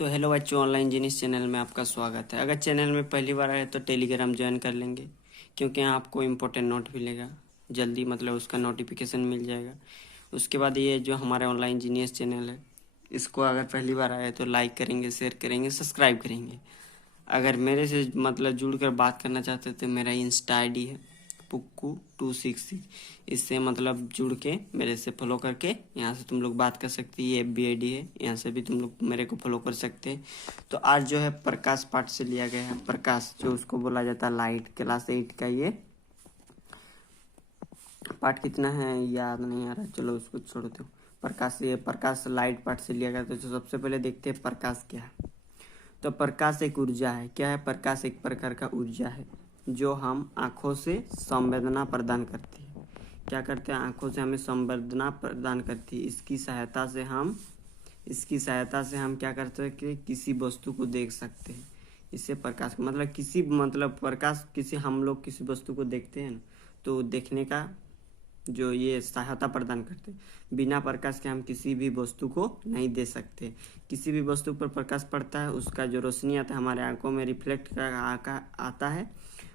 तो हेलो बच्चों, online जीनिस channel में आपका स्वागत है। अगर चैनल में पहली बार आए तो टेलीग्राम ज्वाइन कर लेंगे, क्योंकि यहाँ आपको इम्पोर्टेंट नोट मिलेगा जल्दी, मतलब उसका नोटिफिकेशन मिल जाएगा। उसके बाद ये जो हमारा ऑनलाइन जीनियस चैनल है, इसको अगर पहली बार आए तो लाइक करेंगे, शेयर करेंगे, सब्सक्राइब करेंगे। अगर मेरे से मतलब जुड़ कर बात करना चाहते तो मेरा इंस्टा ID है पुक्कू266। इससे मतलब जुड़ के मेरे से फॉलो करके यहाँ से तुम लोग बात कर सकती है। ये FB ID है, यहाँ से भी तुम लोग मेरे को फॉलो कर सकते हैं। तो आज जो है प्रकाश पाठ से लिया गया है। प्रकाश जो उसको बोला जाता है लाइट, क्लास 8 का ये पाठ कितना है याद नहीं आ रहा, चलो उसको छोड़ दो। प्रकाश लाइट पाठ से लिया गया। तो सबसे पहले देखते हैं प्रकाश क्या है। तो प्रकाश एक ऊर्जा है। क्या है? प्रकाश एक प्रकार का ऊर्जा है जो हम आँखों से संवेदना प्रदान करती है। क्या करते हैं? आँखों से हमें संवेदना प्रदान करती है। इसकी सहायता से हम क्या करते हैं कि किसी वस्तु को देख सकते हैं। इससे प्रकाश हम लोग किसी वस्तु को देखते हैं ना, तो देखने का जो ये सहायता प्रदान करते हैं। बिना प्रकाश के हम किसी भी वस्तु को नहीं दे सकते। किसी भी वस्तु पर प्रकाश पड़ता है, उसका जो रोशनी आता है हमारे आंखों में रिफ्लेक्ट कर आता है,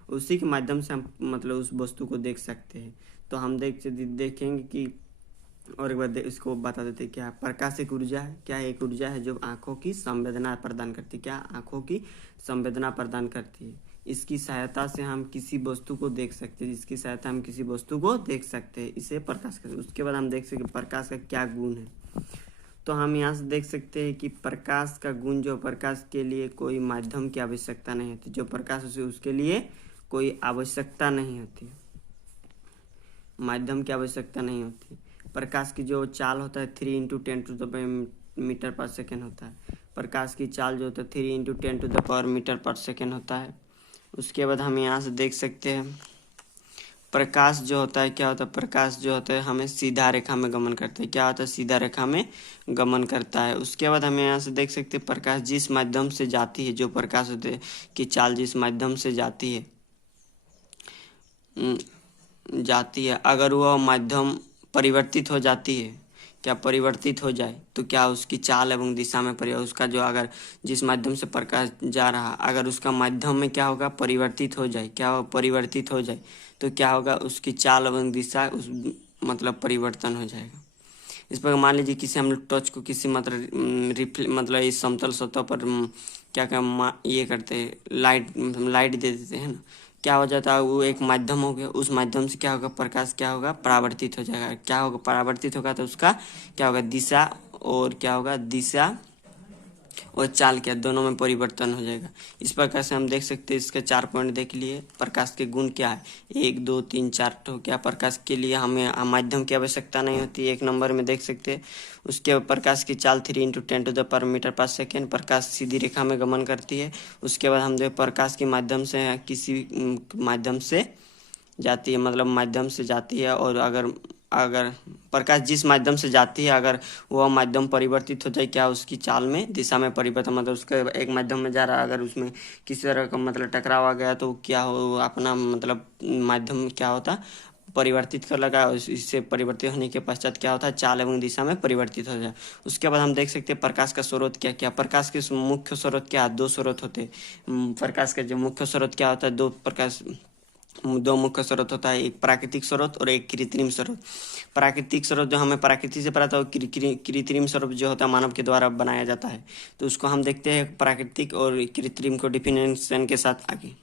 उसी के माध्यम से हम मतलब उस वस्तु को देख सकते हैं। तो हम देखेंगे कि और एक बार इसको बता देते क्या प्रकाश एक ऊर्जा है। क्या एक ऊर्जा है जो आंखों की संवेदना प्रदान करती है। क्या आंखों की संवेदना प्रदान करती है। इसकी सहायता से हम किसी वस्तु को देख सकते हैं। इसे प्रकाश कहते हैं। उसके बाद हम देख सकते हैं प्रकाश का क्या गुण है। तो हम यहाँ से देख सकते हैं कि प्रकाश का गुण जो प्रकाश के लिए कोई माध्यम की आवश्यकता नहीं होती। जो प्रकाश उसके लिए कोई आवश्यकता नहीं होती, माध्यम की आवश्यकता नहीं होती। प्रकाश की जो चाल होता है 3×10⁻⁻⁻⁻ होता है। प्रकाश की चाल जो होता है 3×10⁻⁻⁻ होता है। उसके बाद हम यहाँ से देख सकते हैं प्रकाश जो होता है क्या होता है। प्रकाश जो होता है हमें सीधा रेखा में गमन करता है। क्या होता है? सीधा रेखा में गमन करता है। उसके बाद हम यहाँ से देख सकते हैं प्रकाश जिस माध्यम से जाती है, जो प्रकाश होते हैं की चाल जिस माध्यम से जाती है, अगर वह माध्यम परिवर्तित हो जाती है, क्या परिवर्तित हो जाए तो क्या उसकी चाल एवं दिशा में उसका जो अगर जिस माध्यम से प्रकाश जा रहा, अगर उसका माध्यम में क्या होगा परिवर्तित हो जाए, तो क्या होगा उसकी चाल एवं दिशा मतलब परिवर्तन हो जाएगा। इस पर मान लीजिए किसी हम लोग टच को किसी मतलब इस समतल सतह पर ये करते हैं, लाइट दे देते हैं ना, क्या हो जाता है वो एक माध्यम हो गया। उस माध्यम से क्या होगा प्रकाश क्या होगा परावर्तित हो जाएगा। क्या होगा? परावर्तित होगा तो उसका क्या होगा दिशा और चाल क्या दोनों में परिवर्तन हो जाएगा। इस प्रकार से हम देख सकते हैं। इसके 4 पॉइंट देख लिए। प्रकाश के गुण क्या है 1 2 3 4। तो क्या प्रकाश के लिए हमें माध्यम की आवश्यकता नहीं होती, 1 नंबर में देख सकते हैं। उसके प्रकाश की चाल 3×10⁻⁻⁻। प्रकाश सीधी रेखा में गमन करती है। उसके बाद हम देख प्रकाश के माध्यम से किसी माध्यम से जाती है, मतलब माध्यम से जाती है। और अगर प्रकाश जिस माध्यम से जाती है अगर वह माध्यम परिवर्तित हो जाए, क्या उसकी चाल में दिशा में परिवर्तन, मतलब उसके एक माध्यम में जा रहा है, अगर उसमें किसी तरह का मतलब टकराव आ गया तो क्या हो अपना मतलब माध्यम क्या होता परिवर्तित कर लगा। इससे परिवर्तित होने के पश्चात क्या होता है चाल एवं दिशा में परिवर्तित हो जाए। उसके बाद हम देख सकते हैं प्रकाश का स्रोत क्या। प्रकाश के मुख्य स्रोत क्या? 2 स्रोत होते। प्रकाश का जो मुख्य स्रोत क्या होता है, 2 मुख्य स्रोत होता है, एक प्राकृतिक स्रोत और एक कृत्रिम स्रोत। प्राकृतिक स्रोत जो हमें प्रकृति से प्राप्त होता है, कृत्रिम स्रोत जो होता है मानव के द्वारा बनाया जाता है। तो उसको हम देखते हैं प्राकृतिक और कृत्रिम को डिफिनेशन के साथ आगे।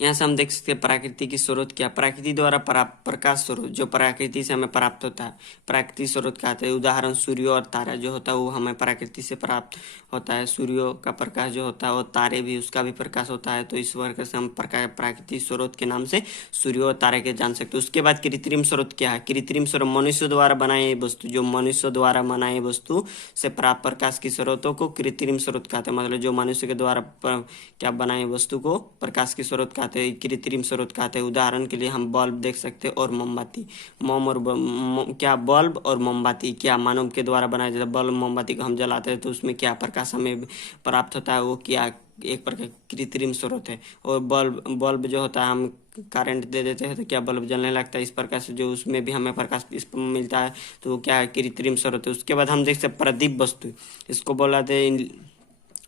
यहाँ से हम देख सकते हैं प्राकृतिक स्रोत क्या। प्रकृति द्वारा प्रकाश स्रोत जो प्रकृति से हमें प्राप्त होता है, प्राकृतिक स्रोत कहते हैं। उदाहरण सूर्य और तारा जो होता है वो हमें प्रकृति से प्राप्त होता है। सूर्य का प्रकाश जो होता है और तारे भी उसका भी प्रकाश होता है। तो इस प्रकार से हम प्राकृतिक स्रोत के नाम से सूर्य और तारे के जान सकते हैं। उसके बाद कृत्रिम स्रोत क्या है? कृत्रिम स्रोत मनुष्य द्वारा बनाए वस्तु, जो मनुष्य द्वारा बनाए वस्तु से प्राप्त प्रकाश की स्रोतों को कृत्रिम स्रोत कहते हैं। मतलब जो मनुष्य के द्वारा क्या बनाए वस्तु को प्रकाश की स्रोत कहते हैं, कृत्रिम स्रोत कहते हैं। उदाहरण के लिए हम बल्ब देख सकते हैं और मोमबत्ती। बल्ब और मोमबत्ती क्या मानव के द्वारा बनाया जाता है। बल्ब मोमबत्ती को हम जलाते हैं तो उसमें क्या प्रकाश हमें प्राप्त होता है, वो क्या एक प्रकार कृत्रिम स्रोत है। और बल्ब जो होता है हम करंट दे देते हैं तो क्या बल्ब जलने लगता है। इस प्रकार से जो उसमें भी हमें प्रकाश मिलता है तो वो क्या है कृत्रिम स्रोत है। उसके बाद हम देख सकते प्रदीप वस्तु, इसको बोला जाता है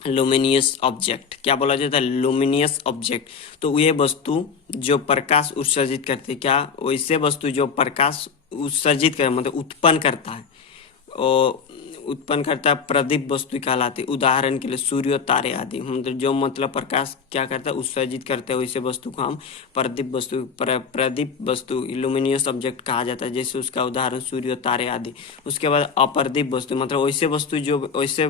लुमिनियस ऑब्जेक्ट, क्या बोला जाता है, लुमिनियस ऑब्जेक्ट। तो ये वस्तु जो प्रकाश उत्सर्जित करती है, क्या वैसे वस्तु जो प्रकाश उत्सर्जित कर मतलब उत्पन्न करता है, और उत्पन्न करता है प्रदीप वस्तु कहलाती है। उदाहरण के लिए सूर्य, तारे आदि, मतलब जो मतलब प्रकाश क्या करता है, उत्सर्जित करते हैं, वैसे वस्तु को हम प्रदीप वस्तु प्रदीप वस्तु लुमिनियस ऑब्जेक्ट कहा जाता है। जैसे उसका उदाहरण सूर्य, तारे आदि। उसके बाद अप्रदीप वस्तु, मतलब वैसे वस्तु जो वैसे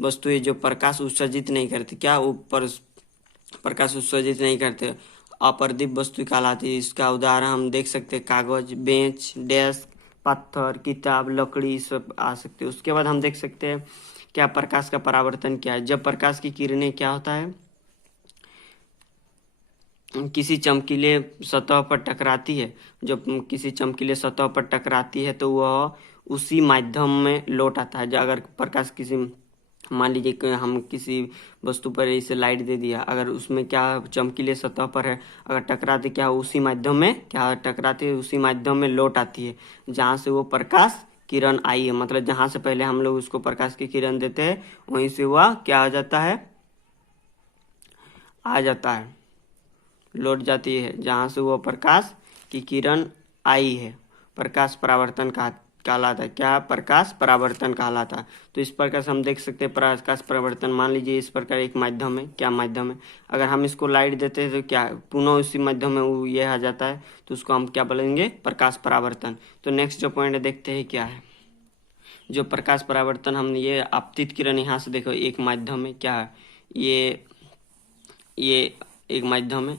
वस्तु है जो प्रकाश उत्सर्जित नहीं करती, क्या वो प्रकाश उत्सर्जित नहीं करते, अप्रदीप वस्तु कहलाती है। इसका उदाहरण हम देख सकते हैं कागज, बेंच, डेस्क, पत्थर, किताब, लकड़ी, सब आ सकते हैं। उसके बाद हम देख सकते हैं क्या प्रकाश का परावर्तन क्या है। जब प्रकाश की किरणें क्या होता है, किसी चमकीले सतह पर टकराती है, जब किसी चमकीले सतह पर टकराती है तो वह उसी माध्यम में लौट आता है। जो अगर प्रकाश किसी, मान लीजिए कि हम किसी वस्तु पर इसे लाइट दे दिया, अगर उसमें क्या चमकीले सतह पर है, अगर टकराती क्या उसी माध्यम में क्या टकराती है, उसी माध्यम में लौट आती है जहाँ से वो प्रकाश किरण आई है। मतलब जहाँ से पहले हम लोग उसको प्रकाश की किरण देते हैं, वहीं से वह क्या हो जाता है, आ जाता है, लौट जाती है जहाँ से वो प्रकाश की किरण आई है। प्रकाश परावर्तन कहलाता है। क्या, प्रकाश परावर्तन कहलाता है। तो इस प्रकार से हम देख सकते हैं प्रकाश परावर्तन। मान लीजिए इस प्रकार एक माध्यम है, क्या माध्यम है, अगर हम इसको लाइट देते हैं तो क्या पुनः उसी माध्यम में वो ये आ जाता है, तो उसको हम क्या बोलेंगे, प्रकाश परावर्तन। तो नेक्स्ट जो पॉइंट देखते हैं क्या है, जो प्रकाश परावर्तन, हम ये आपतित किरण यहाँ से देखो एक माध्यम है, क्या है ये एक माध्यम है।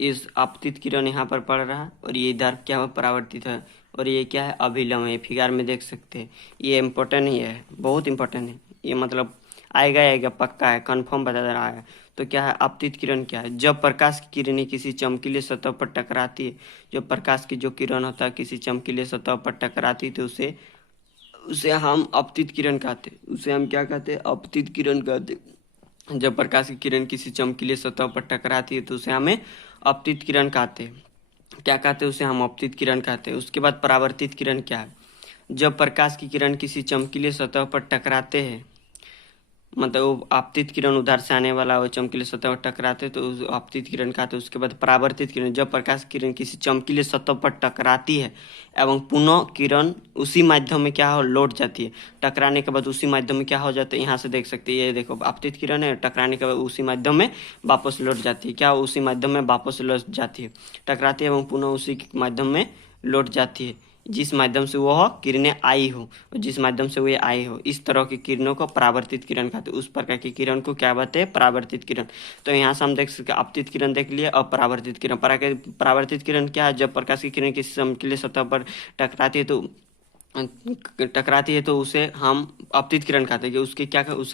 इस आपतित किरण यहाँ पर पड़ रहा है और ये इधर क्या है, परावर्तित है, और ये क्या है, अभिलंब है। फिगर में देख सकते हैं, ये इम्पोर्टेंट ही है, बहुत इम्पोर्टेंट है ये, मतलब आएगा आएगा पक्का है, कंफर्म बता रहा है। तो क्या है, आपतित किरण क्या है, जब प्रकाश की किरणें किसी चमकीले सतह पर टकराती है, जब प्रकाश की जो किरण होता है किसी चमकीले सतह पर टकराती है तो उसे उसे हम आपतित किरण कहते हैं। उसे हम क्या कहते हैं, आपतित किरण कहते हैं। जब प्रकाश की किरण किसी चमकीले सतह पर टकराती है तो उसे हमें आपतित किरण कहते हैं। क्या कहते हैं, उसे हम आपतित किरण कहते हैं। उसके बाद परावर्तित किरण क्या है, जब प्रकाश की किरण किसी चमकीले सतह पर टकराते हैं, मतलब वो आपतित किरण उधर से आने वाला वो चमकीले सतह पर टकराते तो उस आपतित किरण कहते हैं। उसके बाद परावर्तित किरण, जब प्रकाश की किरण किसी चमकीले सतह पर टकराती है एवं पुनः किरण उसी माध्यम में क्या हो, लौट जाती है। टकराने के बाद उसी माध्यम में क्या हो जाता है, यहाँ से देख सकते हैं, ये देखो आपतित किरण है, टकराने के बाद उसी माध्यम में वापस लौट जाती है। क्या उसी माध्यम में वापस लौट जाती है, टकराती है एवं पुनः उसी माध्यम में लौट जाती है जिस माध्यम से वह किरणें आई हो, और जिस माध्यम से वे आई हो। इस तरह की किरणों को परावर्तित किरण कहते हैं। उस प्रकार की किरण को क्या कहते हैं, परावर्तित किरण। तो यहाँ से हम देख सकते हैं आपतित किरण देख लिए और परावर्तित किरण। परावर्तित किरण क्या है, जब प्रकाश की किरण किसी चमकीले सतह पर टकराती है तो उसे हम आपतित किरण कहते हैं। उसे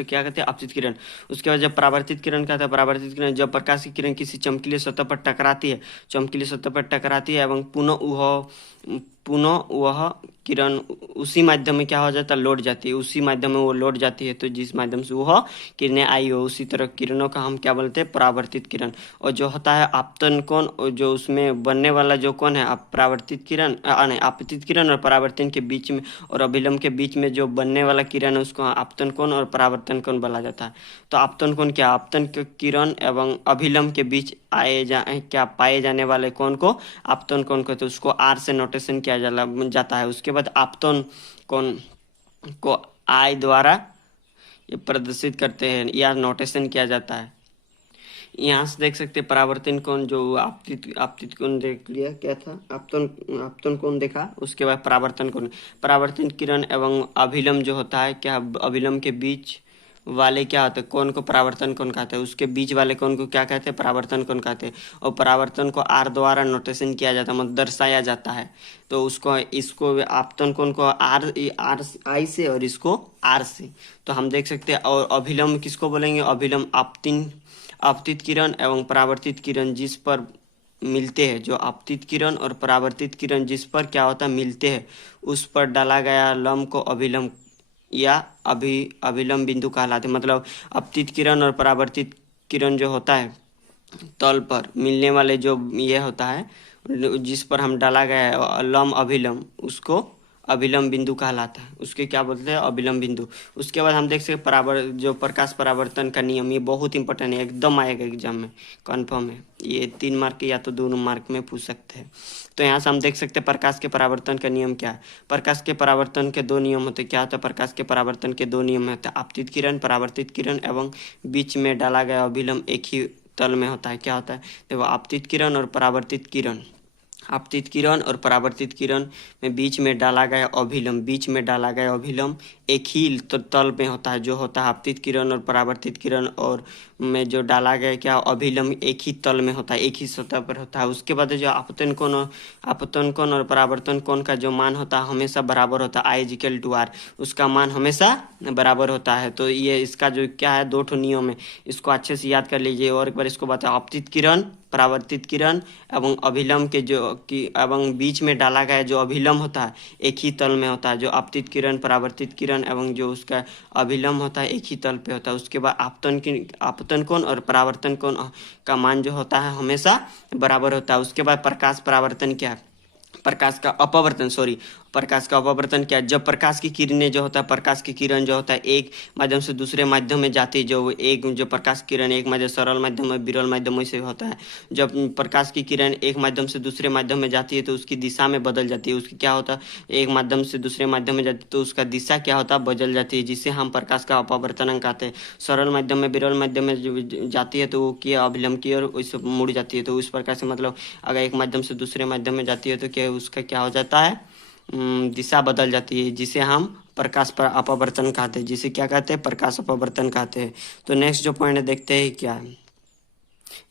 क्या कहते हैं, आपतित किरण। उसके बाद जब परावर्तित किरण कहते हैं, परावर्तित किरण जब प्रकाश की किरण किसी चमकीले सतह पर टकराती है, चमकीले सतह पर टकराती है एवं पुनः वह किरण उसी माध्यम में क्या हो जाता है, लौट जाती है। उसी माध्यम में वो लौट जाती है, तो जिस माध्यम से वह किरणें आई हो उसी तरह किरणों का हम क्या बोलते हैं, परावर्तित किरण। और जो होता है आपतन कोण, जो उसमें बनने वाला जो कोण है, परावर्तित किरण नहीं, आपतित किरण और परावर्तन के बीच में और अभिलंब के बीच में जो बनने वाला किरण है उसको आपतन कोण और परावर्तन कोण बोला जाता है। तो आपतन कोण क्या, आपतन किरण एवं अभिलंब के बीच क्या पाए जाने वाले कोण को आपतन कोण कहते हैं। उसको आर से नोटेशन किया जाता है। उसके बाद आपतन कोण को आई द्वारा ये प्रदर्शित करते हैं या नोटेशन किया जाता है। यहाँ से देख सकते हैं परावर्तन कोण, जो आपतित कोण देख लिया, क्या था, आपतन कोण देखा। उसके बाद परावर्तन कोण, परावर्तन किरण एवं अभिलंब जो होता है, क्या अभिलंब के बीच वाले क्या होते हैं, कोण को परावर्तन कोण कहते हैं। उसके बीच वाले कोण को क्या कहते हैं, परावर्तन कोण कहते हैं। और परावर्तन को आर द्वारा नोटेशन किया जाता है, मतलब दर्शाया जाता है। तो इसको आपतन कोण को आर आई से और इसको आर से। तो हम देख सकते हैं। और अभिलंब किसको बोलेंगे, अभिलंब आपतित किरण एवं परावर्तित किरण जिस पर मिलते हैं, जो आपतित किरण और परावर्तित किरण जिस पर क्या होता है, मिलते हैं, उस पर डाला गया लंब को अभिलंब या अभिलंब बिंदु कहलाते हैं। मतलब आपतित किरण और परावर्तित किरण जो होता है तल पर मिलने वाले जो ये होता है, जिस पर हम डाला गया है लंब अभिलंब, उसको अभिलंब बिंदु कहलाता है, उसके क्या बोलते हैं, अभिलंब बिंदु। उसके बाद हम देख सकते जो प्रकाश परावर्तन का नियम, ये बहुत इंपॉर्टेंट है, एकदम आएगा एग्जाम में, कन्फर्म है, ये 3 मार्क या तो 2 मार्क में पूछ सकते हैं। तो यहाँ से हम देख सकते हैं प्रकाश के परावर्तन का नियम क्या है। प्रकाश के परावर्तन के 2 नियम होते हैं। क्या होता है प्रकाश के परावर्तन के 2 नियम होते हैं, आपतित किरण, परावर्तित किरण एवं बीच में डाला गया अभिलंब एक ही तल में होता है। क्या होता है, देखो आपतित किरण और परावर्तित किरण, आपतित किरण और परावर्तित किरण में बीच में डाला गया अभिलंब, बीच में डाला गया अभिलंब एक ही तल में होता है, जो होता है आपतित किरण और परावर्तित किरण और में जो डाला गया क्या अभिलंब एक ही तल में होता है, एक ही सतह पर होता है। उसके बाद जो आपतन कोण और परावर्तन कोण का जो मान होता है हमेशा बराबर होता है, I=R, उसका मान हमेशा बराबर होता है। तो ये इसका जो क्या है 2 नियम है, इसको अच्छे से याद कर लीजिए। और एक बार इसको बताओ, आपतित किरण, परावर्तित किरण एवं अभिलंब के जो कि एवं बीच में डाला गया जो अभिलंब होता है एक ही तल में होता है, जो आपतित किरण, परावर्तित किरण एवं जो उसका अभिलंब होता है एक ही तल पे होता है। उसके बाद आपतन कोण और परावर्तन कोण का मान जो होता है हमेशा बराबर होता है। उसके बाद प्रकाश परावर्तन क्या है, प्रकाश का अपवर्तन, प्रकाश का अपवर्तन क्या है, जब प्रकाश की किरणें जो होता है, प्रकाश की किरण जो होता है एक माध्यम से दूसरे माध्यम में जाती है, जो प्रकाश किरण एक माध्यम, सरल माध्यम में, विरल माध्यम से होता है। जब प्रकाश की किरण एक माध्यम से दूसरे माध्यम में जाती है तो उसकी दिशा में बदल जाती है, उसकी क्या होता है, एक माध्यम से दूसरे माध्यम में जाती है तो उसका दिशा क्या होता है, बदल जाती है, जिससे हम प्रकाश का अपवर्तन कहते हैं। सरल माध्यम में, विरल माध्यम में जाती है तो वो क्या अभिलंब की ओर वैसे मुड़ जाती है। तो उस प्रकार से मतलब अगर एक माध्यम से दूसरे माध्यम में जाती है तो क्या उसका क्या हो जाता है, दिशा बदल जाती है, जिसे हम प्रकाश पर अपवर्तन कहते हैं, जिसे क्या कहते हैं, प्रकाश अपवर्तन कहते हैं। तो नेक्स्ट जो पॉइंट देखते हैं क्या है,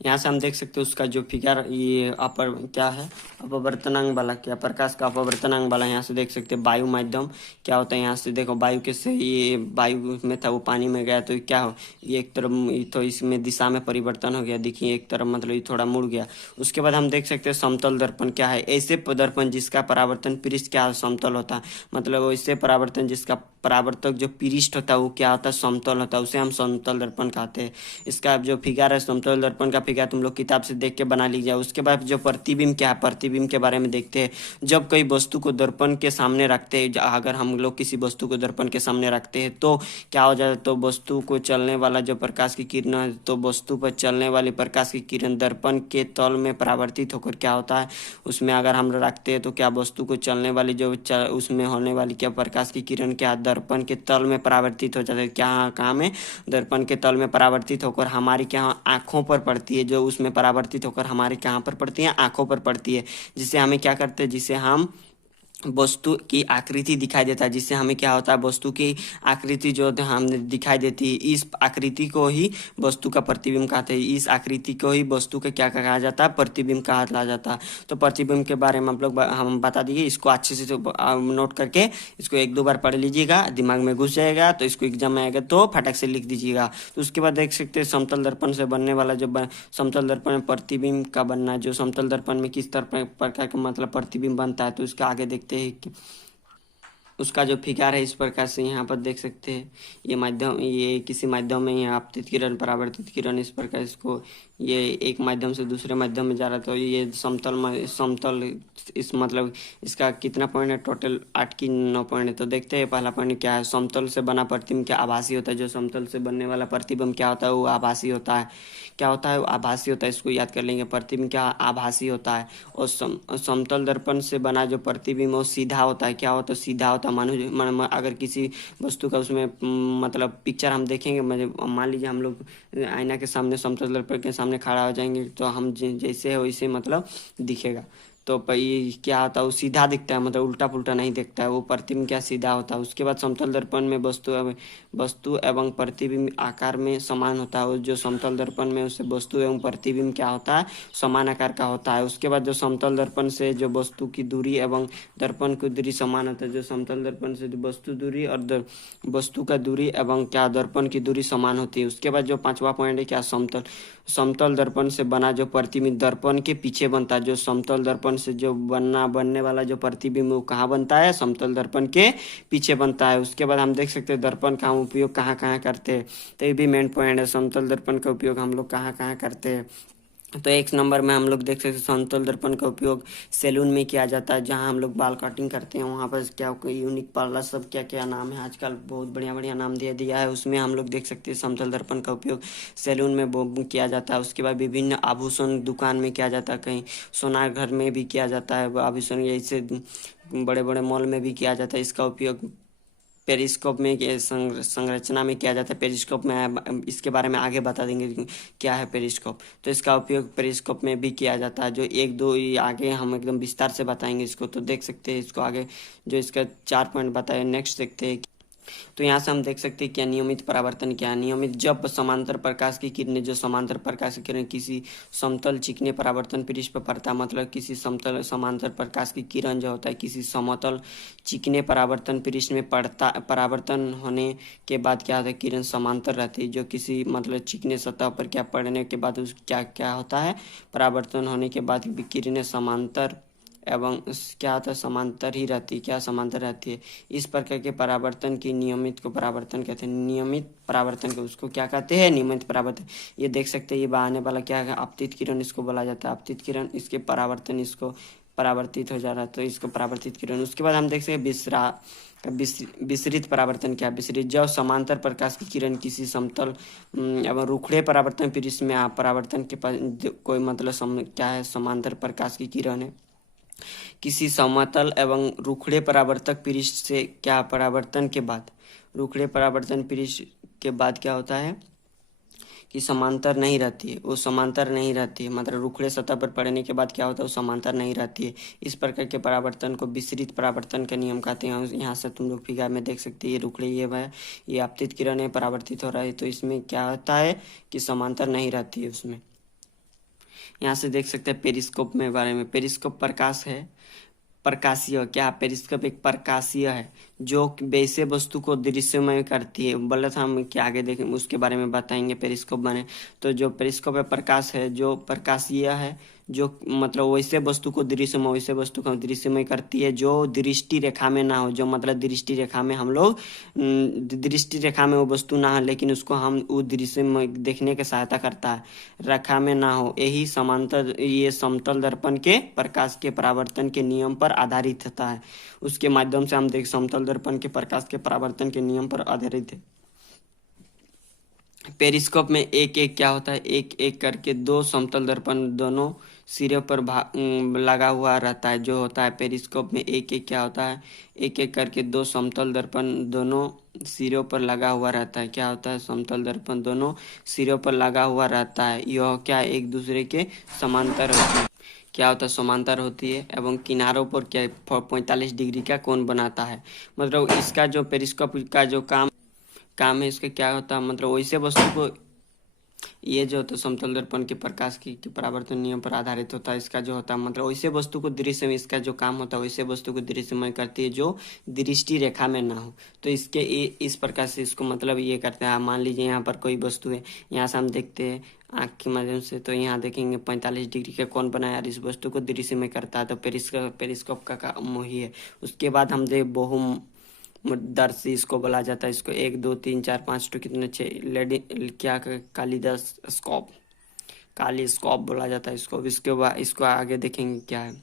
यहाँ से हम देख सकते हैं उसका जो फिगर, ये अपर क्या है, अपवर्तनांक वाला, क्या प्रकाश का अपवर्तनांक वाला। यहाँ से देख सकते हैं वायु माध्यम क्या होता है। यहाँ से देखो वायु के से ये वायु में था वो पानी में गया तो क्या हो, ये एक तरफ तो इसमें दिशा में परिवर्तन हो गया, देखिए एक तरफ मतलब ये थोड़ा मुड़ गया। उसके बाद हम देख सकते हैं समतल दर्पण क्या है, ऐसे दर्पण जिसका परावर्तन पृष्ठ क्या समतल होता है, मतलब ऐसे परावर्तन जिसका परावर्तक जो पृष्ठ होता है वो क्या होता है, समतल होता है, उसे हम समतल दर्पण कहते हैं। इसका जो फिगर है समतल दर्पण का फिगर तुम लोग किताब से देख के बना लीजिए। उसके बाद जो प्रतिबिंब क्या है, प्रतिबिंब के बारे में देखते हैं। जब कोई वस्तु को दर्पण के सामने रखते हैं, अगर हम लोग किसी वस्तु को दर्पण के सामने रखते हैं तो क्या हो जाता है, तो वस्तु को चलने वाला जो प्रकाश की किरण है, तो वस्तु पर चलने वाली प्रकाश की किरण दर्पण के तल में परावर्तित होकर क्या होता है, उसमें अगर हम रखते हैं तो क्या वस्तु को चलने वाली जो उसमें होने वाली क्या प्रकाश की किरण क्या दर्पण के तल में परावर्तित हो जाता है। क्या कहाँ में, दर्पण के तल में परावर्तित होकर हमारी क्या आंखों पर पड़ती है, जो उसमें परावर्तित होकर हमारे कहाँ पर पड़ती है, आंखों पर पड़ती है, जिससे हमें क्या करते हैं, जिससे हम वस्तु की आकृति दिखाई देता है, जिससे हमें क्या होता है, वस्तु की आकृति जो हमें दिखाई देती है, इस आकृति को ही वस्तु का प्रतिबिंब कहते हैं। इस आकृति को ही वस्तु का क्या कहा जाता है, प्रतिबिंब कहा जाता है। तो प्रतिबिंब के बारे में हम बता दिए, इसको अच्छे से नोट करके इसको 1-2 बार पढ़ लीजिएगा, दिमाग में घुस जाएगा, तो इसको एग्जाम में आएगा तो फटाक से लिख दीजिएगा। तो उसके बाद देख सकते हैं समतल दर्पण से बनने वाला जो समतल दर्पण में प्रतिबिंब का बनना, जो समतल दर्पण में किस तरह प्रकार का मतलब प्रतिबिंब बनता है, तो इसका आगे देखते हैं कि उसका जो फिगर है इस प्रकार से यहाँ पर देख सकते हैं। ये माध्यम, ये किसी माध्यम में यहाँ आपतित किरण, परावर्तित किरण, इस प्रकार इसको ये एक माध्यम से दूसरे माध्यम में जा रहा था। तो ये समतल इस मतलब इसका कितना पॉइंट है, टोटल 8 की 9 पॉइंट है। तो देखते हैं पहला पॉइंट क्या है, समतल से बना प्रतिबिंब क्या आभासी होता है। जो समतल से बनने वाला प्रतिबिंब क्या होता है, वो आभासी होता है। क्या होता है, वो आभासी होता है, इसको याद कर लेंगे। प्रतिबिंब क्या आभासी होता है। और समतल दर्पण से बना जो प्रतिबिंब वो सीधा होता है। क्या होता है, सीधा होता है। मानो अगर किसी वस्तु का उसमें मतलब पिक्चर हम देखेंगे, मान लीजिए हम लोग आईना के सामने समतल दर्पण के सामने खड़ा हो जाएंगे तो हम जैसे है वैसे मतलब दिखेगा। तो ये क्या होता है, वो सीधा दिखता है, मतलब उल्टा पुल्टा नहीं दिखता है। वो प्रतिबिंब क्या सीधा होता है। उसके बाद समतल दर्पण में वस्तु एवं प्रतिबिंब आकार में समान होता है। जो समतल दर्पण में उससे वस्तु एवं प्रतिबिंब क्या होता है, समान आकार का होता है। उसके बाद जो समतल दर्पण से जो वस्तु की दूरी एवं दर्पण की दूरी समान होता है। जो समतल दर्पण से वस्तु दूरी और वस्तु का दूरी एवं क्या दर्पण की दूरी समान होती है। उसके बाद जो 5वां पॉइंट है क्या, समतल दर्पण से बना जो प्रतिबिंब दर्पण के पीछे बनता है। जो समतल दर्पण से जो बनने वाला जो प्रतिबिंब वो कहाँ बनता है, समतल दर्पण के पीछे बनता है। उसके बाद हम देख सकते हैं दर्पण का हम उपयोग कहाँ कहाँ करते हैं। तो ये भी मेन पॉइंट है, समतल दर्पण का उपयोग हम लोग कहाँ कहाँ करते हैं। तो एक नंबर में हम लोग देख सकते हैं समतल दर्पण का उपयोग सैलून में किया जाता है, जहां हम लोग बाल कटिंग करते हैं। वहां पर क्या कोई यूनिक पार्लर सब क्या क्या नाम है, आजकल बहुत बढ़िया बढ़िया नाम दिया दिया है, उसमें हम लोग देख सकते हैं समतल दर्पण का उपयोग सैलून में किया जाता है। उसके बाद विभिन्न आभूषण दुकान में किया जाता है, कहीं सोनार घर में भी किया जाता है आभूषण, ऐसे बड़े बड़े मॉल में भी किया जाता है इसका उपयोग। पेरिस्कोप में संरचना में किया जाता है। पेरिस्कोप में इसके बारे में आगे बता देंगे कि क्या है पेरिस्कोप। तो इसका उपयोग पेरिस्कोप में भी किया जाता है, जो एक दो आगे हम एकदम विस्तार से बताएंगे इसको। तो देख सकते हैं इसको आगे, जो इसका 4 पॉइंट बताए। नेक्स्ट देखते हैं। तो यहाँ से हम देख सकते हैं क्या नियमित परावर्तन क्या है। नियमित जब समांतर प्रकाश की किरणें, जो समांतर प्रकाश की किरण किसी समतल चिकने परावर्तन पृष्ठ पर पड़ता है, मतलब किसी समतल समांतर प्रकाश की किरण जो होता है किसी समतल चिकने परावर्तन पृष्ठ में पड़ता, परावर्तन होने के बाद क्या होता है, किरण समांतर रहती है। जो किसी मतलब चिकने सतह पर क्या पड़ने के बाद उस क्या क्या होता है, परावर्तन होने के बाद किरणें समांतर एवं क्या होता है, समांतर ही रहती है। क्या समांतर रहती है। इस प्रकार के परावर्तन की नियमित को परावर्तन कहते हैं। नियमित परावर्तन को उसको क्या कहते हैं, नियमित परावर्तन। ये देख सकते हैं, ये आने वाला क्या है, आपतित किरण इसको बोला जाता है। आपतित किरण, इसके परावर्तन इसको परावर्तित हो जा रहा है, तो इसको परावर्तित किरण। उसके बाद हम देख सकते हैं विसरित परावर्तन क्या है। विसरित, जब समांतर प्रकाश की किरण किसी समतल एवं रुखड़े परावर्तन पृष्ठ में परावर्तन के पास कोई मतलब क्या है, समांतर प्रकाश की किरण है किसी समतल एवं रुखड़े परावर्तक पृष्ठ से क्या परावर्तन के बाद, रुखड़े परावर्तन पृष्ठ के बाद क्या होता है कि समांतर नहीं रहती है, वो समांतर नहीं रहती है, मतलब रुखड़े सतह पर पड़ने के बाद क्या होता है, वो समांतर नहीं रहती है। इस प्रकार के परावर्तन को विसरित परावर्तन का नियम कहते हैं। यहाँ से तुम लोग फिगर में देख सकते हैं, ये रुखड़े ये है, ये आपतित किरण है, परावर्तित हो रहा है, तो इसमें क्या होता है कि समांतर नहीं रहती है उसमें। यहाँ से देख सकते हैं पेरिस्कोप में बारे में। पेरिस्कोप प्रकाश है, प्रकाशीय, क्या पेरिस्कोप एक प्रकाशीय है जो वैसे वस्तु को दृश्यमय करती है। बोला था हम क्या आगे देखें उसके बारे में बताएंगे पेरिस्कोप बने। तो जो पेरिस्कोप है प्रकाश है जो प्रकाशीय है, जो मतलब वैसे वस्तु को दृश्यमय, वैसे वस्तु को दृश्यमय करती है जो दृष्टि रेखा में ना हो। जो मतलब दृष्टि रेखा में हम लोग दृष्टि रेखा में वो वस्तु ना हो, लेकिन उसको हम वो दृश्य में देखने की सहायता करता है, रेखा में ना हो। यही समांतर, ये समतल दर्पण के प्रकाश के परावर्तन के नियम पर आधारित होता है। उसके माध्यम से हम देख समतल दर्पण के प्रकाश के परावर्तन के नियम पर आधारित है। पेरिस्कोप में एक एक क्या होता है, एक एक करके दो समतल दर्पण दोनों सिरे पर लगा हुआ रहता है। जो होता है पेरिस्कोप में एक एक क्या होता है, एक एक करके दो समतल दर्पण दोनों सिरों पर लगा हुआ रहता है। क्या होता है, समतल दर्पण दोनों सिरों पर लगा हुआ रहता है। यह क्या एक दूसरे के समांतर होती है। क्या होता है, समांतर होती है एवं किनारों पर क्या 45 डिग्री का कोण बनाता है। मतलब इसका जो पेरिस्कोप का जो काम है, इसका क्या होता है, मतलब वैसे वस्तु को, ये जो होता है समतल दर्पण के प्रकाश की परावर्तन नियम पर आधारित होता है। इसका जो होता है मतलब वैसे वस्तु को दृश्य में, इसका जो काम होता है वैसे वस्तु को दृश्यमय करती है जो दृष्टि रेखा में ना हो। तो इसके इस प्रकार से इसको मतलब ये करते हैं। मान लीजिए यहाँ पर कोई वस्तु है, यहाँ से हम देखते हैं आँख के माध्यम से, तो यहाँ देखेंगे 45 डिग्री का कौन बनाया और इस वस्तु को दृश्यमय करता है। तो पेरिस्कोप का काम वही है। उसके बाद हम देख दर्शी इसको बोला जाता है। इसको 1 2 3 4 5 तो कितने 6 लेडी क्या कालिदास स्कोप, काली स्कोप बोला जाता है इसको। इसके बाद इसको आगे देखेंगे क्या है।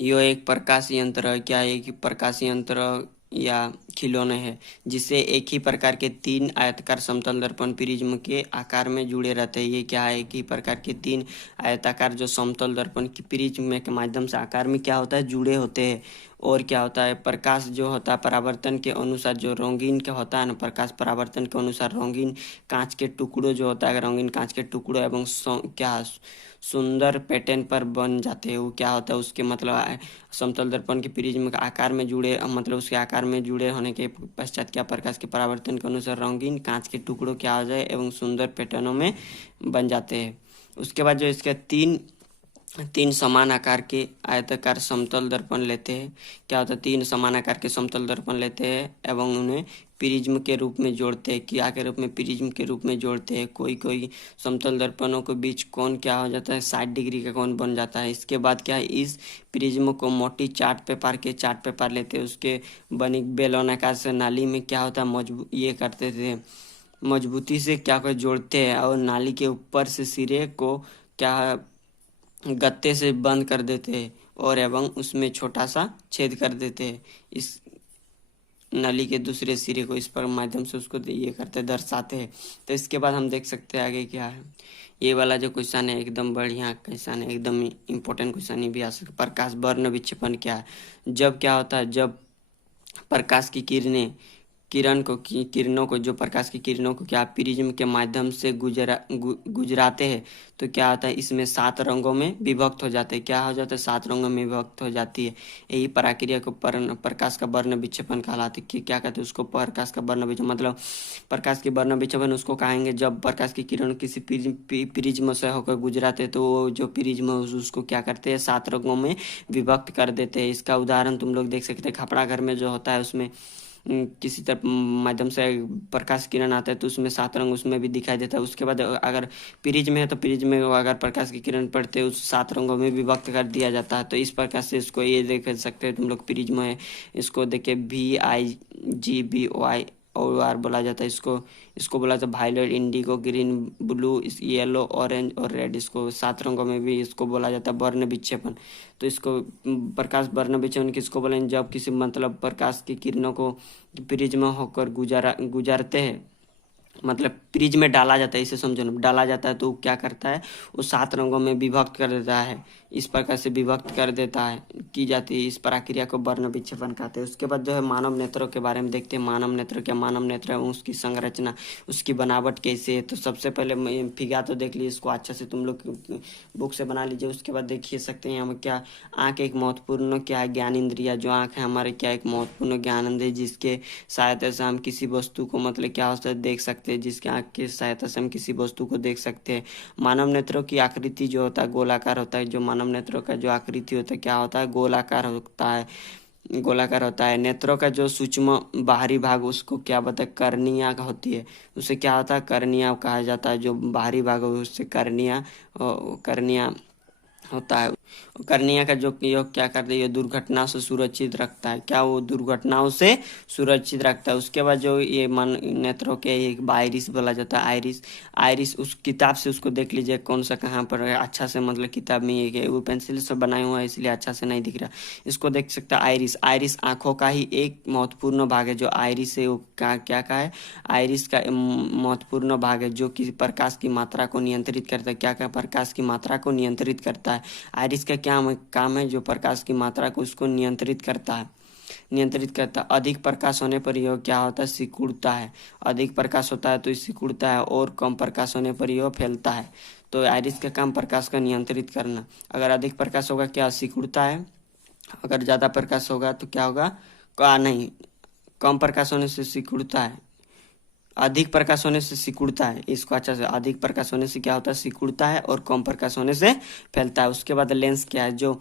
ये एक प्रकाश यंत्र है। क्या है, एक प्रकाश यंत्र या खिलौने है जिससे एक ही प्रकार के 3 आयताकार समतल दर्पण प्रिज्म के आकार में जुड़े रहते हैं। ये क्या है, एक ही प्रकार के 3 आयताकार जो समतल दर्पण की प्रिज्म के माध्यम से आकार में क्या होता है, जुड़े होते हैं। और क्या होता है, प्रकाश जो होता है परावर्तन के अनुसार जो रंगीन का होता है ना, प्रकाश परावर्तन के अनुसार रंगीन कांच के टुकड़ों जो होता है, रंगीन कांच के टुकड़ों एवं क्या सुंदर पैटर्न पर बन जाते हैं। वो क्या होता है, उसके मतलब समतल दर्पण के प्रिज्म के आकार में जुड़े, मतलब उसके आकार में जुड़े होने के पश्चात क्या प्रकाश के परावर्तन के अनुसार रंगीन कांच के टुकड़ों क्या हो जाए एवं सुंदर पैटर्नों में बन जाते हैं। उसके बाद जो इसके तीन समान आकार के आयताकार समतल दर्पण लेते हैं। क्या होता है, 3 समान आकार के समतल दर्पण लेते हैं एवं उन्हें प्रिज्म के रूप में जोड़ते हैं। क्या के रूप में, प्रिज्म के रूप में जोड़ते हैं। कोई समतल दर्पणों के बीच कोण क्या हो जाता है, 60 डिग्री का कोण बन जाता है। इसके बाद क्या है, इस प्रिज्म को मोटी चार्ट पेपर लेते हैं। उसके बनी बेलनाकार से नाली में क्या होता है, ये करते थे, मजबूती से क्या कर जोड़ते हैं और नाली के ऊपर से सिरे को क्या गत्ते से बंद कर देते हैं और एवं उसमें छोटा सा छेद कर देते हैं। इस नली के दूसरे सिरे को इस पर माध्यम से उसको ये करते दर्शाते हैं। तो इसके बाद हम देख सकते हैं आगे क्या है। ये वाला जो क्वेश्चन है एकदम बढ़िया क्वेश्चन है, एकदम इम्पोर्टेंट क्वेश्चन ही भी आ सकता है। प्रकाश वर्ण विक्षेपण क्या है? जब क्या होता है, जब प्रकाश की किरणों को जो प्रकाश की किरणों को क्या प्रिज्म के माध्यम से गुजराते हैं तो क्या होता है, इसमें 7 रंगों में विभक्त हो जाते हैं। क्या हो जाता है? 7 रंगों में विभक्त हो जाती है। यही प्रक्रिया को प्रकाश का वर्ण विक्षेपण कहलाते हैं। कि क्या कहते हैं उसको? प्रकाश का वर्ण विक्षेपण। मतलब प्रकाश की वर्ण विक्षेपण उसको कहेंगे जब प्रकाश की किरण किसी प्रिज्म से होकर गुजराते तो वो जो प्रिज्म उसको क्या करते हैं, 7 रंगों में विभक्त कर देते हैं। इसका उदाहरण तुम लोग देख सकते हैं, खपड़ा घर में जो होता है उसमें किसी तरह माध्यम से प्रकाश किरण आता है तो उसमें 7 रंग उसमें भी दिखाई देता है। उसके बाद अगर प्रिज्म है तो प्रिज्म में अगर प्रकाश की किरण पड़ते है उस 7 रंगों में विभक्त कर दिया जाता है। तो इस प्रकार से इसको ये देख सकते हैं तुम लोग, प्रिज्म है, इसको देखिए VIGBOI और आर बोला जाता है। इसको बोला जाता है violet, indigo, green, blue, yellow, orange और रेड। इसको 7 रंगों में भी इसको बोला जाता है वर्ण विक्षेपण। तो इसको प्रकाश वर्ण विक्षेपण किसको बोलेंगे? जब किसी मतलब प्रकाश की किरणों को प्रिज्म होकर गुजारते हैं, मतलब प्रिज्म में डाला जाता है, इसे समझो ना, डाला जाता है तो वो क्या करता है, वो 7 रंगों में विभक्त कर देता है। इस प्रकार से विभक्त कर देता है की जाती है। इस प्रक्रिया को वर्ण विक्षेपण कहते हैं। उसके बाद जो है मानव नेत्रों के बारे में देखते हैं। मानव नेत्र क्या? मानव नेत्र उसकी संरचना, उसकी बनावट कैसे है। तो सबसे पहले फिगर तो देख लीजिए, इसको अच्छा से तुम लोग बुक से बना लीजिए। उसके बाद देखिए सकते हैं हम क्या, आँख एक महत्वपूर्ण क्या है, ज्ञान इंद्रिया। जो आँख है हमारे क्या एक महत्वपूर्ण ज्ञान इंद्रिय, जिसके सहायता से हम किसी वस्तु को मतलब क्या होता है देख सकते हैं, जिसके आँख की सहायता से हम किसी वस्तु को देख सकते हैं। मानव नेत्रों की आकृति जो होता है गोलाकार होता है। जो मानव नेत्रों का जो आकृति होता है क्या होता है? गोलाकार होता है, गोलाकार होता है। नेत्रों का जो सूक्ष्म बाहरी भाग उसको क्या बताए? कर्निया होती है। उसे क्या होता है? कर्निया कहा जाता है। जो बाहरी भाग है उससे कर्निया होता है। कर्निया का जो योग क्या करता है, ये दुर्घटना से सुरक्षित रखता है। क्या? वो दुर्घटनाओं से सुरक्षित रखता है। उसके बाद जो ये मन नेत्रों के एक आइरिस बोला जाता है। आइरिस उस किताब से उसको देख लीजिए कौन सा कहाँ पर है अच्छा से, मतलब किताब में ये वो पेंसिल से बनाया हुआ है इसलिए अच्छा से नहीं दिख रहा। इसको देख सकता है आइरिस आंखों का ही एक महत्वपूर्ण भाग है। जो आइरिस है वो क्या का है? आइरिस का महत्वपूर्ण भाग है जो कि प्रकाश की मात्रा को नियंत्रित करता है। क्या? प्रकाश की मात्रा को नियंत्रित करता है। आइरिस का क्या काम है? जो प्रकाश की मात्रा को उसको नियंत्रित करता है। अधिक प्रकाश होने पर यह क्या होता है? सिकुड़ता है। अधिक प्रकाश होता है तो सिकुड़ता है और कम प्रकाश होने पर यह फैलता है। तो आइरिस का काम प्रकाश का नियंत्रित करना। अगर अधिक प्रकाश होगा क्या? सिकुड़ता है। अगर ज़्यादा प्रकाश होगा तो क्या होगा? नहीं, कम प्रकाश होने से सिकुड़ता है। अधिक प्रकाश होने से सिकुड़ता है। इसको अच्छा से, अधिक प्रकाश होने से क्या होता है? सिकुड़ता है और कम प्रकाश होने से फैलता है। उसके बाद लेंस क्या है? जो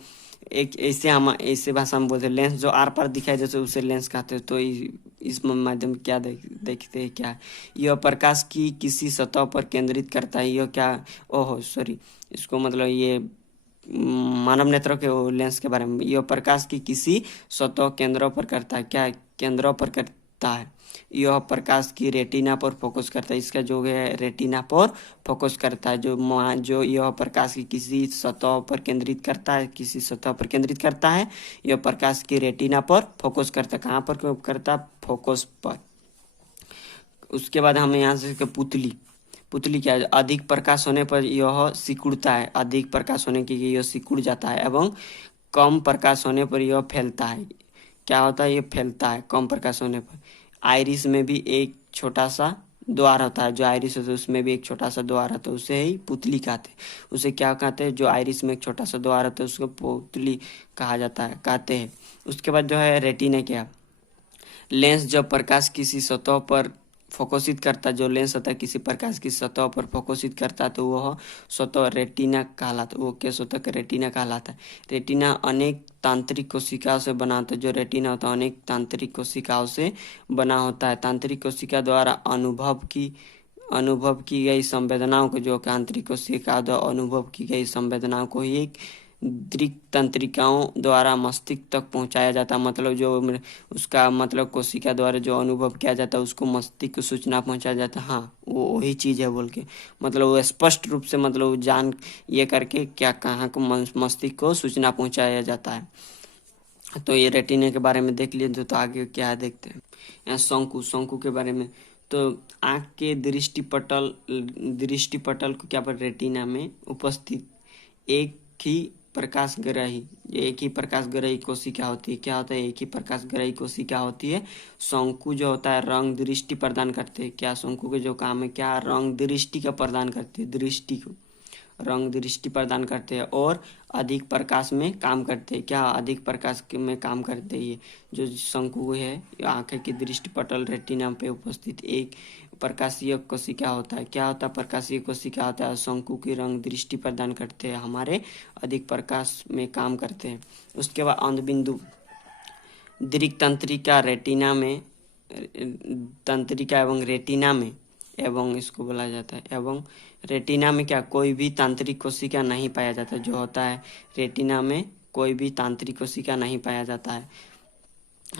एक ऐसे भाषा में बोलते हैं लेंस, जो आर पार दिखाई देते उसे लेंस कहते हैं। तो इस माध्यम क्या देखते हैं क्या? यह प्रकाश की किसी सतह पर केंद्रित करता है। यह क्या? ओहो सॉरी, इसको मतलब ये मानव नेत्रों के लेंस के बारे में। यह प्रकाश की किसी सतह केंद्रों पर करता है। क्या? केंद्रों पर करता है। यह प्रकाश की रेटिना पर फोकस करता है। इसका जो है रेटिना पर फोकस करता है। जो यह प्रकाश की किसी सतह पर केंद्रित करता है, किसी सतह पर केंद्रित करता है। यह प्रकाश की रेटिना पर फोकस करता है। कहाँ पर करता है? फोकस पर। उसके बाद हमें यहाँ से पुतली क्या है? अधिक प्रकाश होने पर यह सिकुड़ता है। अधिक प्रकाश होने की यह सिकुड़ जाता है एवं कम प्रकाश होने पर यह फैलता है। क्या होता है? ये फैलता है कम प्रकाश होने पर। आइरिस में भी एक छोटा सा द्वार होता है। जो आइरिस होता है उसमें भी एक छोटा सा द्वार होता है, उसे ही पुतली कहते हैं। उसे क्या कहते हैं? जो आइरिस में एक छोटा सा द्वार होता है उसको पुतली कहा जाता है, कहते हैं। उसके बाद जो है रेटिना क्या? लेंस जब प्रकाश किसी सतह पर फोकसित करता है, जो लेंस होता है किसी प्रकाश की सतह पर फोकसित करता है तो वह सतह रेटिना कहलाता है। वो क्या सतह? रेटिना कहलाता है। रेटिना अनेक तांत्रिक कोशिकाओं से बना होता है। जो रेटिना होता है अनेक तांत्रिक कोशिकाओं से बना होता है। तांत्रिक कोशिका द्वारा अनुभव की गई संवेदनाओं को, जो आंतरिक कोशिका द्वारा अनुभव की गई संवेदनाओं को ही एक दृक तंत्रिकाओं द्वारा मस्तिष्क तक पहुंचाया जाता है, मतलब जो उसका मतलब कोशिका द्वारा जो अनुभव किया जाता है उसको मस्तिष्क को सूचना पहुंचाया जाता है। हाँ, वो वही चीज़ है बोल के, मतलब वो स्पष्ट रूप से मतलब वो जान ये करके क्या कहाँ को मस्तिष्क को सूचना पहुंचाया जाता है। तो ये रेटिना के बारे में देख लिए, तो आगे क्या है देखते हैं। यहाँ शंकु के बारे में, तो आँख के दृष्टिपटल को क्या पर रेटिना में उपस्थित एक ही प्रकाश ग्रही कोशिका होती है। क्या होता है? एक ही प्रकाश ग्रही कोशिका होती है। शंकु जो होता है रंग दृष्टि प्रदान करते हैं। क्या शंकु के जो काम है, क्या रंग दृष्टि का प्रदान करते हैं, दृष्टि को रंग दृष्टि प्रदान करते हैं और अधिक प्रकाश में काम करते हैं। क्या अधिक प्रकाश में काम करते हैं? ये जो शंकु है आंखें की दृष्टिपटल रेटिना पे उपस्थित एक प्रकाशीय कोशिका होता है। क्या होता है? प्रकाशीय कोशिका होता है। शंकु की रंग दृष्टि प्रदान करते हैं, हमारे अधिक प्रकाश में काम करते हैं। उसके बाद अंध बिंदु दृक तंत्रिका रेटिना में, तंत्रिका एवं रेटिना में एवं इसको बोला जाता है। एवं रेटिना में क्या कोई भी तांत्रिक कोशिका नहीं पाया जाता। जो होता है रेटिना में कोई भी तांत्रिक कोशिका नहीं पाया जाता है।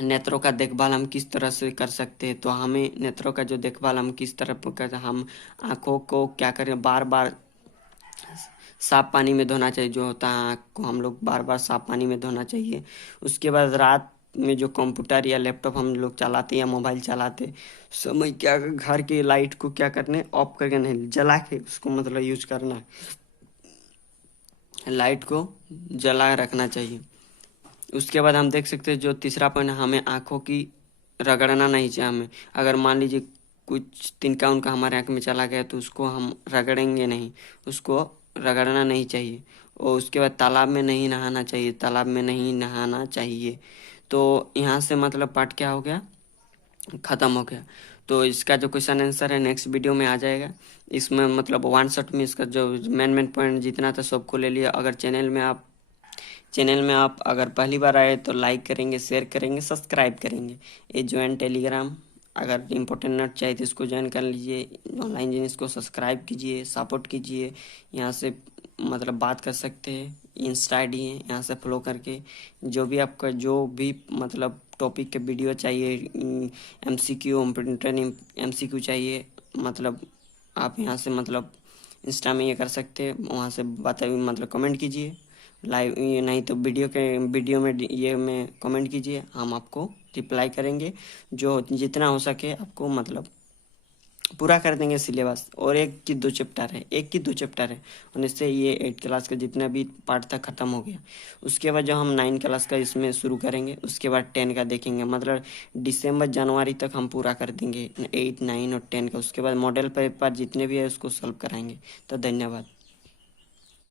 नेत्रों का देखभाल हम किस तरह से कर सकते हैं? तो हमें नेत्रों का जो देखभाल हम किस तरह कर, हम आँखों को क्या करें, बार बार साफ पानी में धोना चाहिए। जो होता है आँख को हम लोग बार बार साफ पानी में धोना चाहिए। उसके बाद रात में जो कंप्यूटर या लैपटॉप हम लोग चलाते या मोबाइल चलाते समय क्या घर की लाइट को क्या करने, ऑफ करके नहीं, जला के उसको मतलब यूज करना है। लाइट को जला रखना चाहिए। उसके बाद हम देख सकते हैं जो तीसरा पॉइंट, हमें आँखों की रगड़ना नहीं चाहिए। हमें अगर मान लीजिए कुछ तिनका उनका हमारे आँख में चला गया तो उसको हम रगड़ेंगे नहीं, उसको रगड़ना नहीं चाहिए। और उसके बाद तालाब में नहीं नहाना चाहिए, तालाब में नहीं नहाना चाहिए। तो यहाँ से मतलब पार्ट क्या हो गया, ख़त्म हो गया। तो इसका जो क्वेश्चन आंसर है नेक्स्ट वीडियो में आ जाएगा। इसमें मतलब वन शॉट में इसका जो मेन पॉइंट जितना था सबको ले लिया। अगर चैनल में आप अगर पहली बार आए तो लाइक करेंगे, शेयर करेंगे, सब्सक्राइब करेंगे। ये ज्वाइन टेलीग्राम, अगर इम्पोर्टेंट नोट चाहिए तो इसको ज्वाइन कर लीजिए। ऑनलाइन जिन इसको सब्सक्राइब कीजिए, सपोर्ट कीजिए। यहाँ से मतलब बात कर सकते हैं। इंस्टा आई डी है, यहाँ से फॉलो करके जो भी आपका जो भी मतलब टॉपिक के वीडियो चाहिए, MCQ MCQ चाहिए, मतलब आप यहाँ से मतलब इंस्टा में ये कर सकते हैं। वहाँ से बताइए, मतलब कमेंट कीजिए लाइव, ये नहीं तो वीडियो में ये में कमेंट कीजिए, हम आपको रिप्लाई करेंगे। जो जितना हो सके आपको मतलब पूरा कर देंगे सिलेबस। और एक की दो चैप्टर है और इससे ये 8 क्लास का जितना भी पार्ट था ख़त्म हो गया। उसके बाद जो हम 9 क्लास का इसमें शुरू करेंगे, उसके बाद 10 का देखेंगे। मतलब दिसंबर जनवरी तक हम पूरा कर देंगे 8, 9 और 10 का। उसके बाद मॉडल पेपर जितने भी है उसको सॉल्व कराएंगे। तो धन्यवाद।